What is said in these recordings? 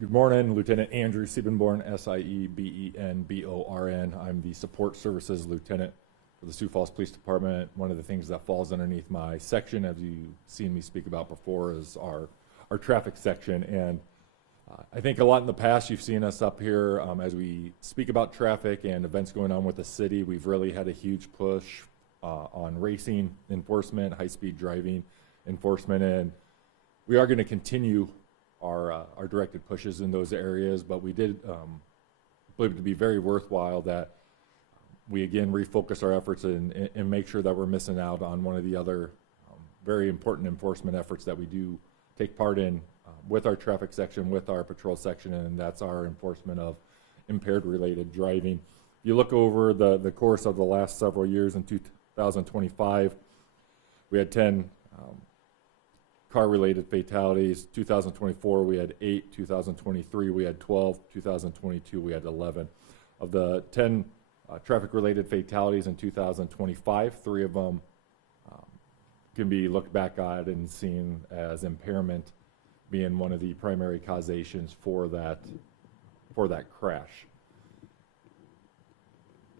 Good morning, Lieutenant Andrew Siebenborn, Siebenborn. I'm the Support Services Lieutenant for the Sioux Falls Police Department. One of the things that falls underneath my section, as you've seen me speak about before, is our traffic section. And I think a lot in the past you've seen us up here as we speak about traffic and events going on with the city. We've really had a huge push on racing enforcement, high-speed driving enforcement, and we are going to continue our directed pushes in those areas, but we did believe it to be very worthwhile that we again refocus our efforts and make sure that we're missing out on one of the other very important enforcement efforts that we do take part in with our traffic section, with our patrol section, and that's our enforcement of impaired related driving. If you look over the course of the last several years, in 2025, we had 10 car-related fatalities. 2024 we had 8, 2023 we had 12, 2022 we had 11. Of the 10 traffic-related fatalities in 2025, 3 of them can be looked back at and seen as impairment being one of the primary causations for that crash.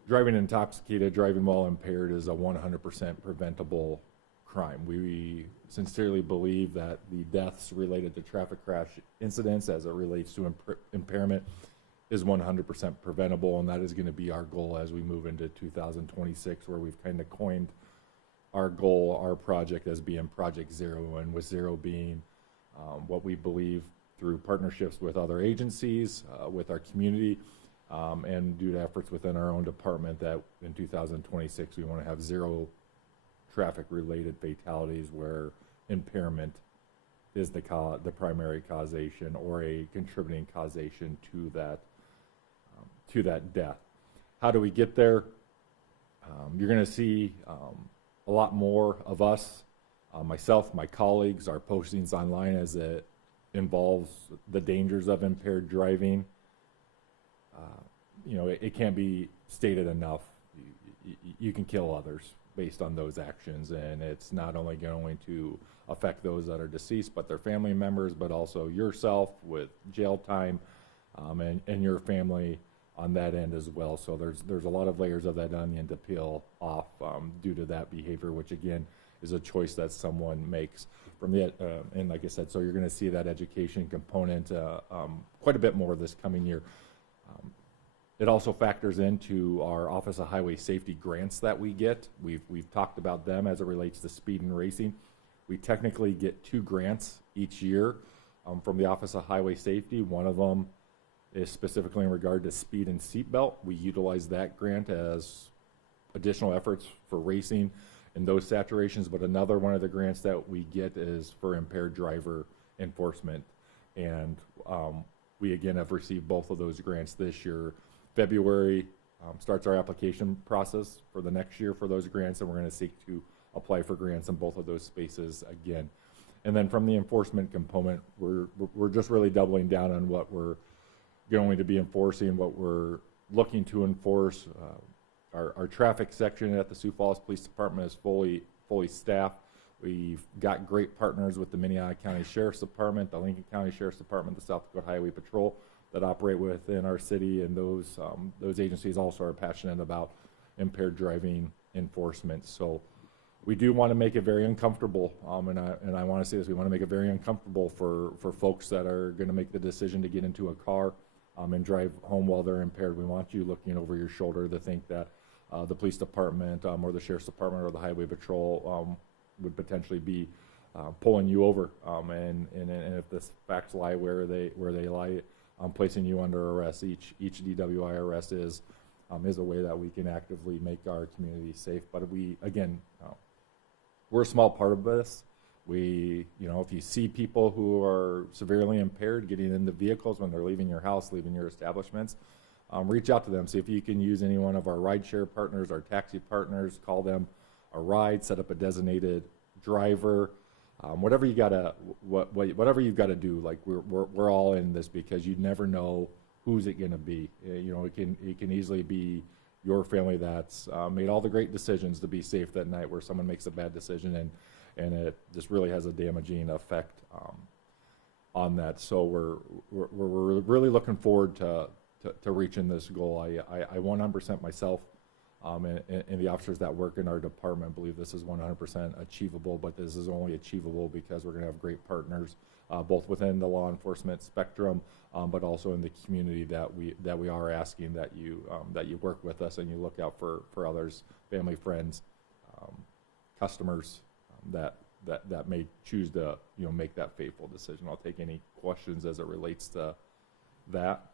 Driving intoxicated, driving while impaired is a 100% preventable crime. We sincerely believe that the deaths related to traffic crash incidents as it relates to impairment is 100% preventable, and that is going to be our goal as we move into 2026, where we've kind of coined our goal, our project, as being Project Zero, and with Zero being what we believe through partnerships with other agencies, with our community, and due to efforts within our own department, that in 2026 we want to have 0 traffic-related fatalities where impairment is the primary causation or a contributing causation to that death. How do we get there? You're going to see a lot more of us, myself, my colleagues, our postings online as it involves the dangers of impaired driving. It can't be stated enough. You can kill others based on those actions, and it's not only going to affect those that are deceased but their family members, but also yourself with jail time, and your family on that end as well. So there's a lot of layers of that onion to peel off due to that behavior, which again is a choice that someone makes from the and like I said, so you're going to see that education component quite a bit more this coming year. It also factors into our Office of Highway Safety grants that we get. We've talked about them as it relates to speed and racing. We technically get 2 grants each year from the Office of Highway Safety. One of them is specifically in regard to speed and seatbelt. We utilize that grant as additional efforts for racing in those saturations, but another one of the grants that we get is for impaired driver enforcement. And we again have received both of those grants this year. February starts our application process for the next year for those grants, and we're going to seek to apply for grants in both of those spaces again. And then from the enforcement component, we're just really doubling down on what we're going to be enforcing, what we're looking to enforce. Our traffic section at the Sioux Falls Police Department is fully staffed. We've got great partners with the Minnehaha County Sheriff's Department, the Lincoln County Sheriff's Department, the South Dakota Highway Patrol, that operate within our city, and those agencies also are passionate about impaired driving enforcement. So we do want to make it very uncomfortable, and I want to say this: we want to make it very uncomfortable for folks that are going to make the decision to get into a car and drive home while they're impaired. We want you looking over your shoulder to think that the police department or the sheriff's department or the highway patrol would potentially be pulling you over, and if the facts lie where they lie, placing you under arrest. Each DWI arrest is a way that we can actively make our community safe. But we're a small part of this. If you see people who are severely impaired getting into vehicles when they're leaving your house, leaving your establishments, reach out to them. See if you can use any one of our rideshare partners, our taxi partners. Call them a ride. Set up a designated driver. Whatever you gotta, whatever you've got to do, like we're all in this, because you never know who's it gonna be. It can easily be your family that's made all the great decisions to be safe that night, where someone makes a bad decision and it just really has a damaging effect on that. So we're really looking forward to reaching this goal. I 100% myself and the officers that work in our department believe this is 100% achievable, but this is only achievable because we're going to have great partners, both within the law enforcement spectrum, but also in the community that we are asking that you work with us and you look out for others, family, friends, customers that may choose to make that fateful decision. I'll take any questions as it relates to that.